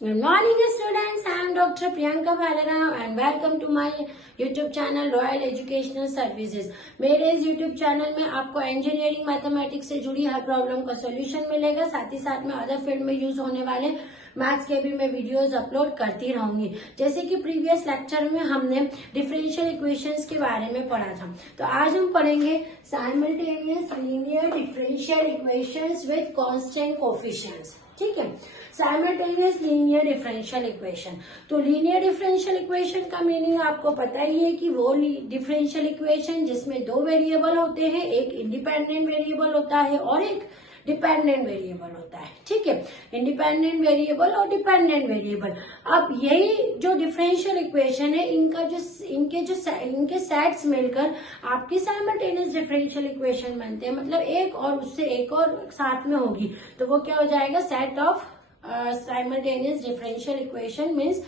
Good morning students, I am Dr. Priyanka Balaram and welcome to my YouTube channel Royal Educational Services। मेरे इस YouTube channel में आपको engineering mathematics से जुड़ी हर problem का solution मिलेगा। साथ ही साथ में अदर फील्ड में यूज होने वाले मैथ्स के भी मैं वीडियोस अपलोड करती रहूंगी। जैसे कि प्रीवियस लेक्चर में हमने डिफरेंशियल इक्वेशंस के बारे में पढ़ा था, तो आज हम पढ़ेंगे simultaneous linear differential equations with constant coefficients. ठीक है, साइमल्टेनियस लीनियर डिफरेंशियल इक्वेशन। तो लीनियर डिफरेंशियल इक्वेशन का मीनिंग आपको पता ही है कि वो डिफरेंशियल इक्वेशन जिसमें दो वेरिएबल होते हैं, एक इंडिपेंडेंट वेरिएबल होता है और एक डिपेंडेंट वेरिएबल होता है। ठीक है, इंडिपेंडेंट वेरिएबल और डिपेंडेंट वेरिएबल। अब यही जो डिफरेंशियल इक्वेशन है, इनके सेट्स मिलकर आपकी साइमल्टेनियस डिफरेंशियल इक्वेशन बनते हैं। मतलब एक और उससे एक और साथ में होगी तो वो क्या हो जाएगा, set of simultaneous differential equation means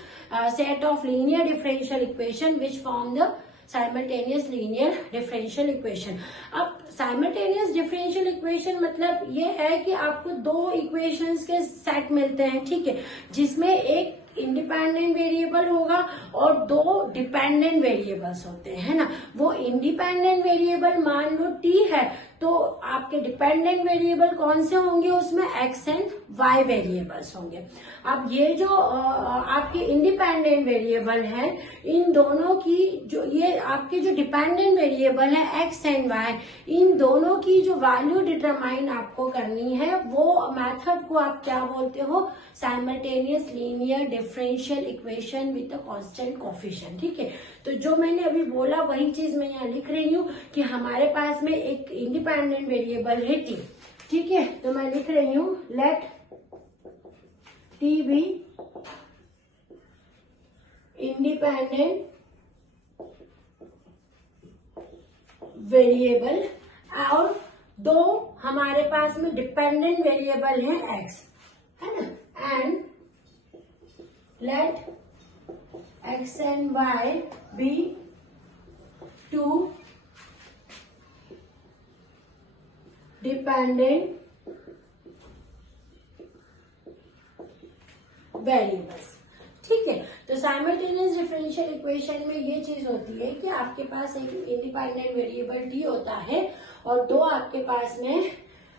set of linear differential equation which form the simultaneous linear differential equation। अब simultaneous differential equation मतलब ये है कि आपको दो equations के सेट मिलते हैं, ठीक है, जिसमें एक इंडिपेंडेंट वेरिएबल होगा और दो डिपेंडेंट वेरिएबल्स होते हैं, है ना। वो इंडिपेंडेंट वेरिएबल मान लो t है, तो आपके डिपेंडेंट वेरिएबल कौन से होंगे, उसमें x एंड y वेरिएबल्स होंगे। अब ये जो आपके इंडिपेंडेंट वेरिएबल है, इन दोनों की जो ये आपके जो डिपेंडेंट वेरिएबल है x एंड y, इन दोनों की जो वैल्यू डिटरमाइन आपको करनी है, वो मेथड को आप क्या बोलते हो, simultaneous linear differential equation with a constant coefficient. ठीक है, तो जो मैंने अभी बोला वही चीज मैं यहाँ लिख रही हूँ कि हमारे पास में एक इंडिपेंडेंट वेरिएबल है t। ठीक है, तो मैं लिख रही हूँ let t be independent variable और दो हमारे पास में डिपेंडेंट वेरिएबल है x, है ना, and let x and y be two dependent variables. ठीक है, तो साइमल्टेनियस डिफरेंशियल इक्वेशन में ये चीज होती है कि आपके पास एक इंडिपेंडेंट वेरिएबल t होता है और दो आपके पास में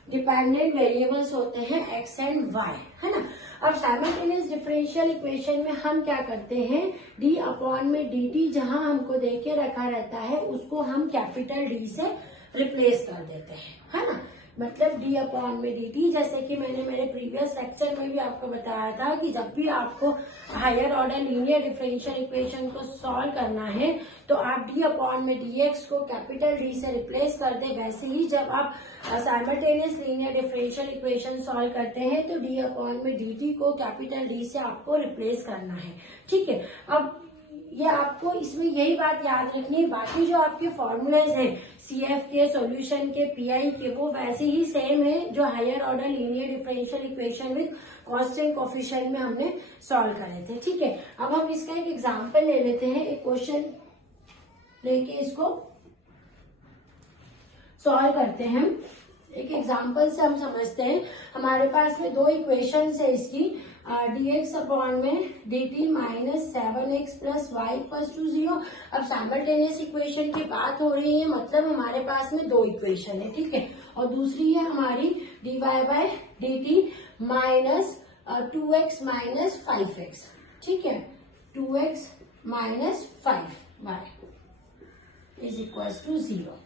डिपेंडेंट वेरिएबल्स होते हैं x एंड y, है ना। अब साइमल्टेनियस डिफरेंशियल इक्वेशन में हम क्या करते हैं, d अपॉन में dt जहां हमको देके रखा रहता है उसको हम कैपिटल D से रिप्लेस कर देते हैं, है ना। मतलब d अपॉन में dt, जैसे कि मैंने मेरे प्रीवियस लेक्चर में भी आपको बताया था कि जब भी आपको higher order linear differential equation को सॉल्व करना है तो आप d अपॉन में dx को कैपिटल D से रिप्लेस कर दे। वैसे ही जब आप simultaneous linear differential equation solve करते हैं तो d अपॉन में dt को कैपिटल D से आपको रिप्लेस करना है। ठीक है, अब ये आपको इसमें यही बात याद रखनी है, बाकी जो आपके फॉर्मूलेज हैं CF के, सॉल्यूशन के, PI के, वो वैसे ही सेम है जो higher order linear differential equation with constant coefficient में हमने सॉल्व करे थे। ठीक है, अब हम इसका एक एग्जांपल ले लेते हैं, एक क्वेश्चन लेके इसको सॉल्व करते हैं। एक एग्जांपल से हम समझते हैं, हमारे पास में दो इक्वेशंस है इसकी, dx अपॉन में dt minus 7x plus y equals to 0। अब साइमल्टेनियस इक्वेशन की बात हो रही है, मतलब हमारे पास में दो इक्वेशन है, ठीक है, और दूसरी है हमारी dy by dt minus 2x minus 5x। ठीक है, 2x minus 5y is equals to 0।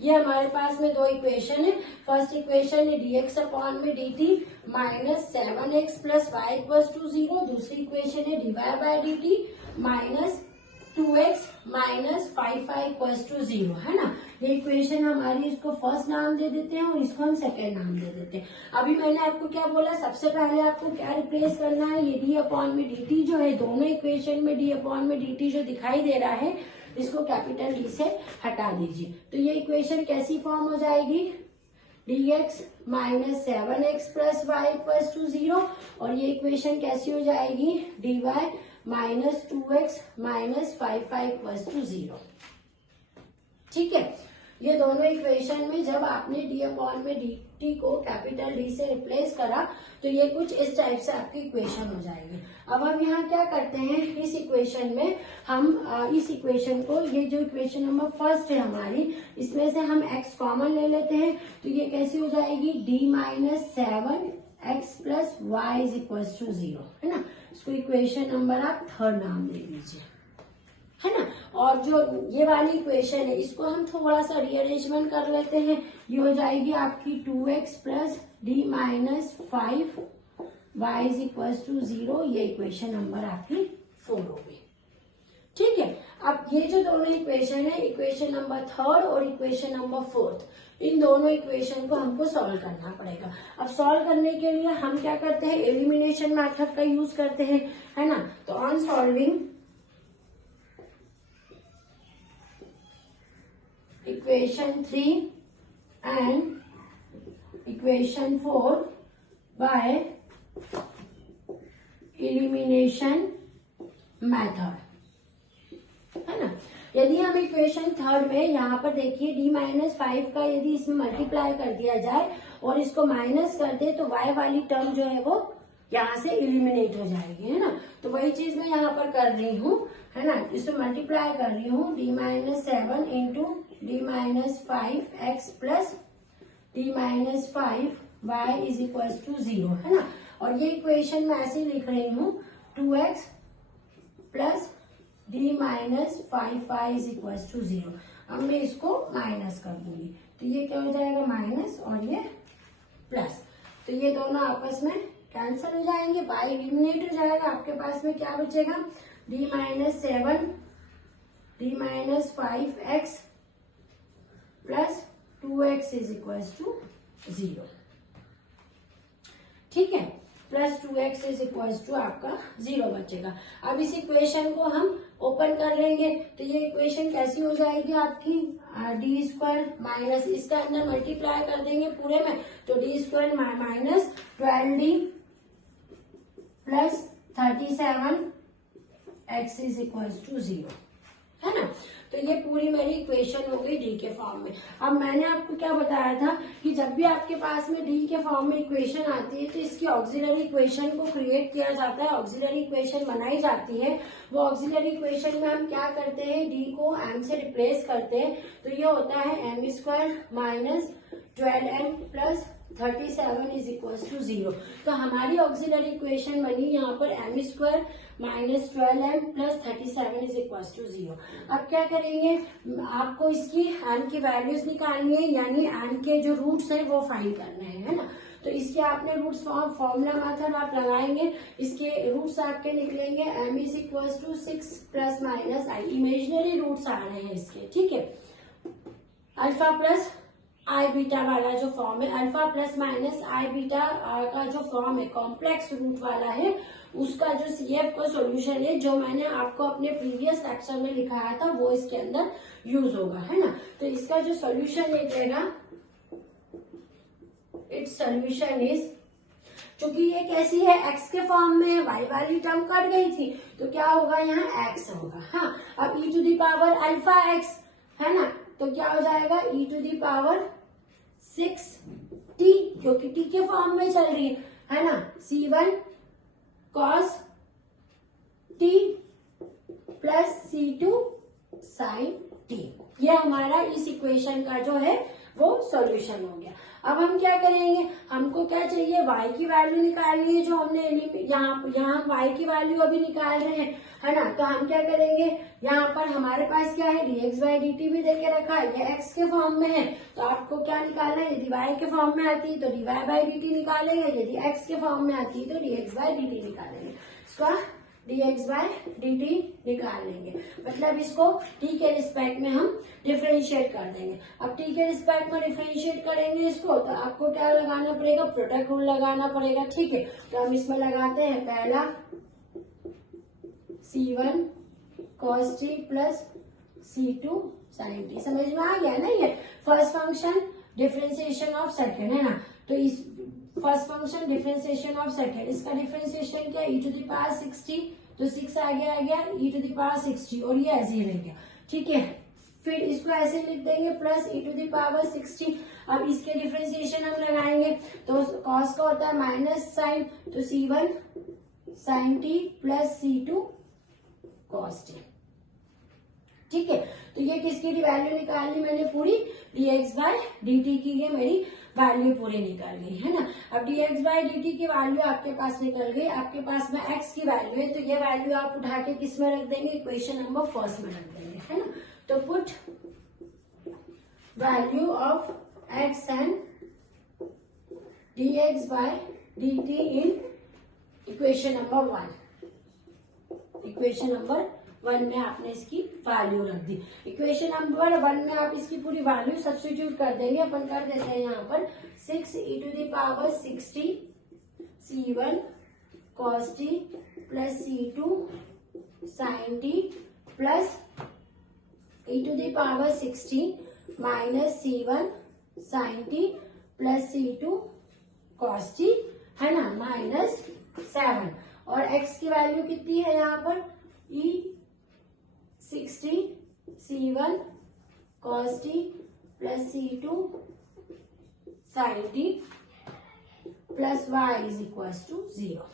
ये हमारे पास में दो इक्वेशन है। फर्स्ट इक्वेशन है dx अपॉन में dt minus 7x plus y equals to 0। दूसरी इक्वेशन है dy by dt minus 2x minus 5y equals to 0, है ना। ये इक्वेशन हमारी, इसको फर्स्ट नाम दे देते हैं और इसको हम सेकेंड नाम दे देते हैं। अभी मैंने आपको क्या बोला, सबसे पहले आपको क्या रिप्लेस करना है, ये d अपॉन में dt जो है, दोनों इक्वेशन में d अपॉन में dt जो दिखाई दे रहा है इसको कैपिटल D से हटा दीजिए। तो ये इक्वेशन कैसी फॉर्म हो जाएगी, dx minus 7x plus y equals to 0, और ये इक्वेशन कैसी हो जाएगी, dy minus 2x minus 5y equals to 0। ठीक है, ये दोनों इक्वेशन में जब आपने डी अपॉन में डी टी को कैपिटल डी से रिप्लेस करा तो ये कुछ इस टाइप से आपकी इक्वेशन हो जाएगी। अब हम यहाँ क्या करते हैं, इस इक्वेशन में हम इस इक्वेशन को, ये जो इक्वेशन नंबर फर्स्ट है हमारी, इसमें से हम x कॉमन ले लेते हैं तो ये कैसी हो जाएगी, d-7x plus y is equal to 0, है ना। इसको इक्वेशन नंबर आप थर्ड नाम दे दीजिए, है ना। और जो ये वाली इक्वेशन है इसको हम थोड़ा सा रीअरेंजमेंट कर लेते हैं, ये हो जाएगी आपकी 2x plus d-5 y is equal to 0, ये इक्वेशन नंबर आपकी 4 होगी। ठीक है, अब ये जो दोनों इक्वेशन है, इक्वेशन नंबर थर्ड और इक्वेशन नंबर फोर्थ, इन दोनों इक्वेशन को हमको सॉल्व करना पड़ेगा। अब सॉल्व करने के लिए हम क्या करते हैं, एलिमिनेशन मेथड का यूज करते हैं, है ना। तो on solving equation 3 and equation 4 by elimination method, है ना। यदि हम इक्वेशन थर्ड में यहाँ पर देखिए d-5 का यदि इसमें मल्टीप्लाई कर दिया जाए और इसको माइनस कर दे तो y वाली टर्म जो है वो यहाँ से इलिमिनेट हो जाएगी, है ना। तो वही चीज मैं यहाँ पर कर रही हूँ, है ना। इसको मल्टीप्लाई कर रही हूँ d-7 into d-5x plus d-5y is equal to 0, है ना। और ये इक्वेशन मैं ऐसे ही लिख रही हूँ 2x plus d-5y is equal to 0। अब मैं इसको माइनस कर दूंगी तो ये क्या हो जाएगा, माइनस और ये प्लस, तो ये दोनों आपस में कैंसिल हो जाएंगे, y एलिमिनेट हो जाएगा। आपके पास में क्या बचेगा, d-7 d-5x plus 2x is equal to 0। ठीक है, plus 2x is equal to आपका 0 बचेगा। अब इस इक्वेशन को हम ओपन कर लेंगे तो ये इक्वेशन कैसी हो जाएगी आपकी, d² माइनस इसका अंदर मल्टीप्लाई कर देंगे पूरे में तो d² minus 12d plus 37x is equal to 0, है ना। तो ये पूरी मेरी इक्वेशन हो गई डी के फॉर्म में। अब मैंने आपको क्या बताया था कि जब भी आपके पास में डी के फॉर्म में इक्वेशन आती है तो इसकी ऑक्सिलरी इक्वेशन को क्रिएट किया जाता है, ऑक्सिलरी इक्वेशन बनाई जाती है। वो ऑक्सिलरी इक्वेशन में हम क्या करते हैं, डी को एम से रिप्लेस करते हैं तो ये होता है m² minus 12m plus 37 is equal to 0। तो हमारी ऑक्सिलरी इक्वेशन बनी यहाँ पर m² minus 12m plus 37 is equal to 0। अब क्या करेंगे, आपको इसकी m की वैल्यूज निकालनी है, यानी m के जो रूट्स है वो फाइंड करने हैं, है ना। तो इसके आपने रूट्स फॉर्मूला मेथड आप लगाएंगे, इसके रूट्स आपके निकलेंगे m is equal to 6 plus minus i, imaginary roots आ रहे हैं इसके, ठीक है। अल्फा प्लस आई बीटा वाला जो फॉर्म है, अल्फा प्लस माइनस आई बीटा का जो फॉर्म है कॉम्प्लेक्स रूट वाला है, उसका जो CF का सॉल्यूशन है जो मैंने आपको अपने प्रीवियस लेक्चर में लिखाया था वो इसके अंदर यूज होगा, है ना। तो इसका जो सॉल्यूशन निकलेगा, इट्स सॉल्यूशन इज, चूंकि ये कैसी है, x के फॉर्म में, y वाली टर्म कट गई थी तो क्या होगा, यहाँ x होगा। हाँ, अब e to the power alpha x, है ना, तो क्या हो जाएगा e to the power 6t, क्योंकि t के फॉर्म में चल रही है ना, c1 cos t plus c2 sin t। ये हमारा इस इक्वेशन का जो है वो सॉल्यूशन हो गया। अब हम क्या करेंगे, हमको क्या चाहिए, y की वैल्यू निकालनी है, जो हमने यहाँ y की वैल्यू अभी निकाल रहे हैं, है ना। तो हम क्या करेंगे, यहाँ पर हमारे पास क्या है, dx/dt भी देके रखा है, ये x के फॉर्म में है तो आपको क्या निकालना है, यदि y के फॉर्म में आती है तो dy/dt निकालेंगे, यदि x के फॉर्म में आती है तो dx/dt निकालेंगे। इसका dx/dt निकाल लेंगे, मतलब इसको t के रिस्पेक्ट में हम डिफरेंशिएट कर देंगे। अब t के रिस्पेक्ट में डिफरेंशिएट करेंगे इसको तो आपको क्या लगाना पड़ेगा, प्रोडक्ट रूल लगाना पड़ेगा, ठीक है। तो हम इसमें लगाते हैं, पहला c1 cos t plus c2 sin t, समझ में आ गया ना। ये first function differentiation of second, है ना। तो इस first function differentiation of second, इसका डिफरेंशिएशन क्या, e टू द पावर 60, तो 6 आगे आ गया e टू द पावर 60 और ये ऐसे ही रह गया, ठीक है। फिर इसको ऐसे लिख देंगे plus e to the power 60। अब इसके डिफरेंशिएशन हम लगाएंगे तो कॉस का होता है माइनस साइन, तो C1 sin t plus C2 cos t। ठीक है, तो ये किसकी वैल्यू निकालनी मैंने पूरी, dx बाय dt की ये मेरी वैल्यू पूरी निकल गई है ना। अब dx बाय dt की वैल्यू आपके पास निकल गई, आपके पास में x की वैल्यू है, तो ये वैल्यू आप उठा के किस में रख देंगे, इक्वेशन नंबर फर्स्ट में रख देंगे, है ना। तो put value of x and dx by dt in equation number 1। Equation number 1 में आपने इसकी वैल्यू रख दी। इक्वेशन नंबर 1 में आप इसकी पूरी वैल्यू सब्स्टिट्यूट कर देंगे। अपन कर देते हैं यहाँ पर 6 e to the power 60 C1 cos t plus C2 sin t plus e to the power 60 minus C1 sin t plus C2 cos t, है ना, माइनस 7। और x की वैल्यू कितनी है यहाँ पर, e 60 C1 cos t plus C2 sin t plus y is equal to 0।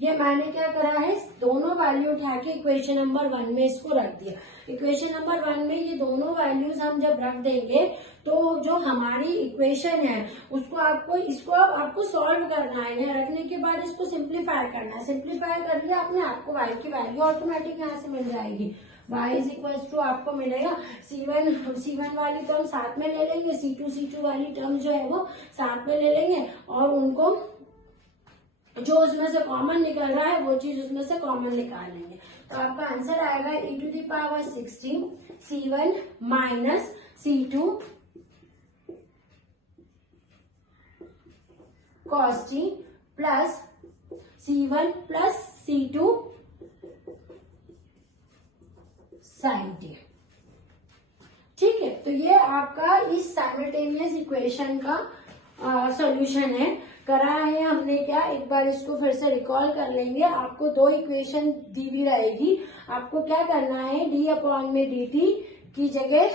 ये मैंने क्या करा है, दोनों वैल्यू उठा के इक्वेशन नंबर 1 में इसको रख दिया। इक्वेशन नंबर 1 में ये दोनों वैल्यूज हम जब रख देंगे तो जो हमारी इक्वेशन है उसको आपको सॉल्व करना है। यहाँ रखने के बाद इसको सिंप्लीफाई करना है। सिंप्लीफाई कर लिया आपने, आपको y की वैल्यू ऑटोमेटिक यहाँ से मिल जाएगी। y इज इक्वल टू आपको मिलेगा C1 वाली टर्म साथ में ले लेंगे, C2 वाली टर्म जो है वो साथ में ले लेंगे और उनको जो उसमें से कॉमन निकल रहा है वो चीज उसमें से कॉमन निकाल लेंगे। तो आपका आंसर आएगा e to the power 16 C1 minus C2 cos t plus C1 plus C2 sin t। ठीक है, तो ये आपका इस साइमल्टेनियस इक्वेशन का सॉल्यूशन है। करा है हमने क्या, एक बार इसको फिर से रिकॉल कर लेंगे। आपको दो इक्वेशन दी हुई रहेगी, आपको क्या करना है, d अपॉन में dt की जगह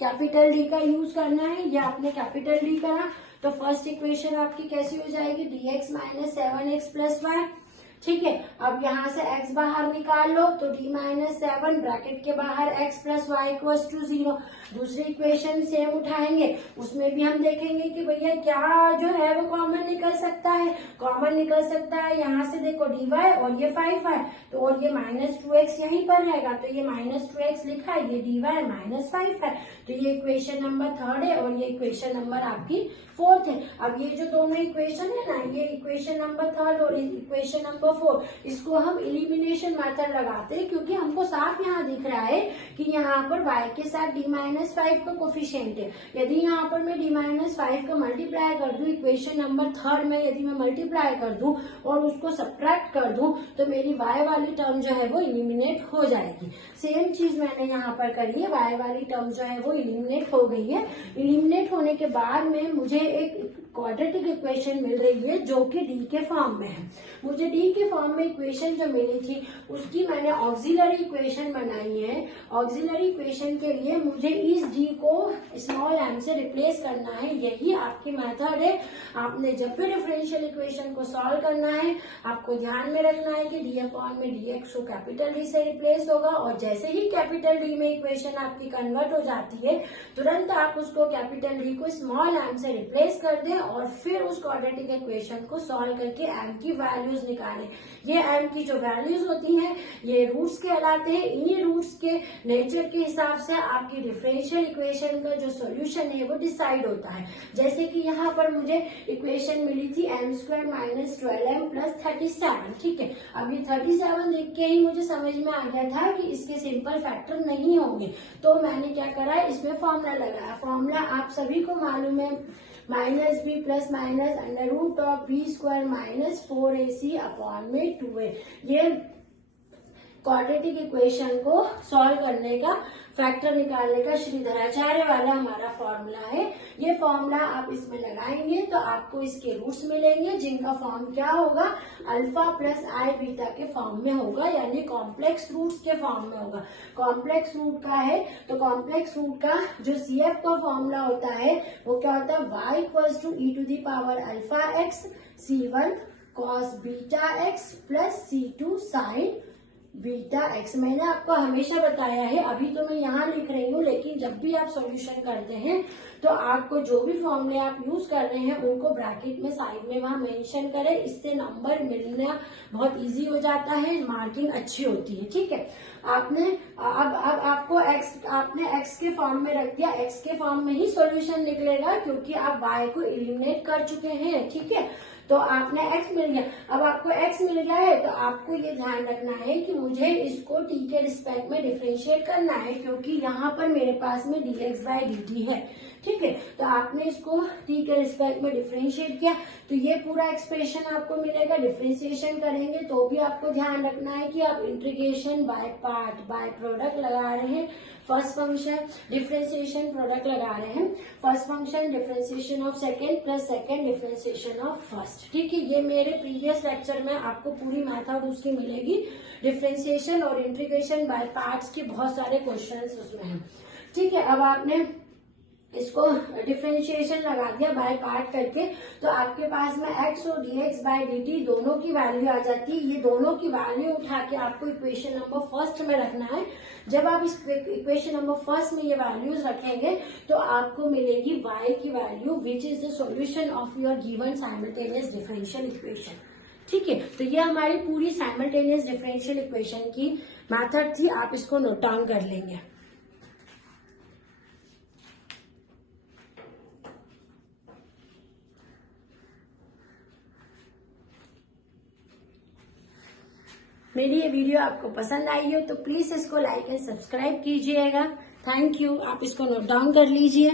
कैपिटल D का यूज करना है। ये आपने कैपिटल D करा तो फर्स्ट इक्वेशन आपकी कैसी हो जाएगी, dx minus 7x plus y। ठीक है, अब यहाँ से x बाहर निकाल लो तो d माइनस 7 ब्रैकेट के बाहर x plus y equals to 0। दूसरी इक्वेशन सेम उठाएंगे, उसमें भी हम देखेंगे कि भैया क्या जो है वो कॉमन निकल सकता है। कॉमन निकल सकता है यहाँ से, देखो dy और ये 5 है तो और ये माइनस 2x यहीं पर रहेगा, तो ये माइनस 2x लिखा है, ये dy माइनस 5 है, तो ये इक्वेशन नंबर 3 है और ये इक्वेशन नंबर आपकी 4 है। अब ये जो दोनों इक्वेशन है ना, ये इक्वेशन नंबर 3 और इक्वेशन नंबर 4, इसको हम इलिमिनेशन मेथड लगाते हैं क्योंकि हमको साफ यहाँ दिख रहा है कि यहाँ पर y के साथ d माइनस 5 का कोफिशिएंट है। यदि यहाँ पर मैं d माइनस 5 का मल्टीप्लाई कर दूं, इक्वेशन नंबर 3 में यदि मैं मल्टीप्लाई कर दूं और उसको सब्ट्रैक्ट कर दूं तो मेरी y वाली टर्म जो है वो इलिमिनेट हो जाएगी। सेम चीज मैंने यहाँ पर करी है, y वाली टर्म जो है वो इलिमिनेट हो गई है। इलिमिनेट होने के बाद में मुझे एक क्वाड्रेटिक इक्वेशन मिल रही है जो कि d के फॉर्म में है। मुझे d के फॉर्म में इक्वेशन जो मिली थी उसकी मैंने ऑक्सिलरी इक्वेशन बनाई है। ऑक्सिलरी इक्वेशन के लिए मुझे इस d को स्मॉल m से रिप्लेस करना है। यही आपकी मेथड है। आपने जब भी डिफरेंशियल इक्वेशन को सॉल्व करना है आपको ध्यान में रखना है कि d अपॉन में dx को कैपिटल D से रिप्लेस होगा और जैसे ही कैपिटल D में इक्वेशन आपकी कन्वर्ट हो जाती है तुरंत आप उसको कैपिटल D को स्मॉल m से रिप्लेस कर दें और फिर उस क्वाड्रेटिक इक्वेशन को सॉल्व करके m की वैल्यूज निकालें। ये m की जो वैल्यूज होती हैं ये रूट्स कहलाते हैं। इन्हीं रूट्स के नेचर के हिसाब से आपकी डिफरेंशियल इक्वेशन का जो सॉल्यूशन है वो डिसाइड होता है। जैसे कि यहाँ पर मुझे इक्वेशन मिली थी m² माइनस 12m प्लस 37। ठीक है, अब ये 37 देख के ही मुझे समझ में आ गया था कि इसके सिंपल फैक्टर नहीं होंगे, तो मैंने क्या करा, इसमें फॉर्मूला लगाया। फॉर्मूला आप सभी को मालूम है, minus b plus minus under root of b square minus 4ac upon में 2a। क्वाड्रेटिक इक्वेशन को सॉल्व करने का, फैक्टर निकालने का श्रीधराचार्य वाला हमारा फॉर्मूला है। ये फॉर्मूला आप इसमें लगाएंगे तो आपको इसके रूट्स मिलेंगे, जिनका फॉर्म क्या होगा, अल्फा प्लस आई बीटा के फॉर्म में होगा, यानी कॉम्प्लेक्स रूट्स के फॉर्म में होगा। कॉम्प्लेक्स रूट का है तो कॉम्प्लेक्स रूट का जो CF का फॉर्मूला होता है वो क्या होता है, y equals to e to the power alpha x C1 cos beta x plus C2 sine beta x. मैंने आपको हमेशा बताया है, अभी तो मैं यहाँ लिख रही हूँ, लेकिन जब भी आप सॉल्यूशन करते हैं तो आपको जो भी फॉर्मूले आप यूज कर रहे हैं उनको ब्रैकेट में साइड में वहां मेंशन करें। इससे नंबर मिलना बहुत इजी हो जाता है, मार्किंग अच्छी होती है। ठीक है, आपने अब आपको आपने x के फॉर्म में रख दिया, x के फॉर्म में ही सॉल्यूशन निकलेगा क्योंकि आप y को एलिमिनेट कर चुके हैं। ठीक है, तो आपने x मिल गया। अब आपको x मिल गया है तो आपको ये ध्यान रखना है कि मुझे इसको t के रिस्पेक्ट में डिफरेंशिएट करना है, क्योंकि यहाँ पर मेरे पास में dx बाय dt है। ठीक है, तो आपने इसको t के रिस्पेक्ट में डिफरेंशिएट किया तो ये पूरा एक्सप्रेशन आपको मिलेगा। डिफरेंशिएशन करेंगे तो भी आपको ध्यान रखना है कि आप integration by part, by product लगा रहे हैं। फर्स्ट फंक्शन डिफरेंशिएशन प्रोडक्ट लगा रहे हैं, first function differentiation of second plus second differentiation of first. ठीक है, ये मेरे प्रीवियस लेक्चर में आपको पूरी मेथड उसकी मिलेगी। डिफरेंशिएशन और इंटीग्रेशन बाय पार्ट्स के बहुत सारे क्वेश्चंस उसमें हैं। ठीक है, अब आपने इसको डिफरेंशिएशन लगा दिया बाय पार्ट करके तो आपके पास में x और dx बाय dt दोनों की वैल्यू आ जाती है। ये दोनों की वैल्यू उठा के आपको इक्वेशन नंबर फर्स्ट में रखना है। जब आप इस इक्वेशन नंबर फर्स्ट में ये वैल्यूज रखेंगे तो आपको मिलेगी y की value which is the solution of your given simultaneous differential equation. ठीक है, तो ये हमारी पूरी साइमल्टेनियस डिफरेंशियल इक्वेशन की मेथड थी। आप इसको नोट डाउन कर लेंगे। मेरी ये वीडियो आपको पसंद आई हो तो प्लीज इसको लाइक एंड सब्सक्राइब कीजिएगा। Thank you. आप इसको नोट डाउन कर लीजिए।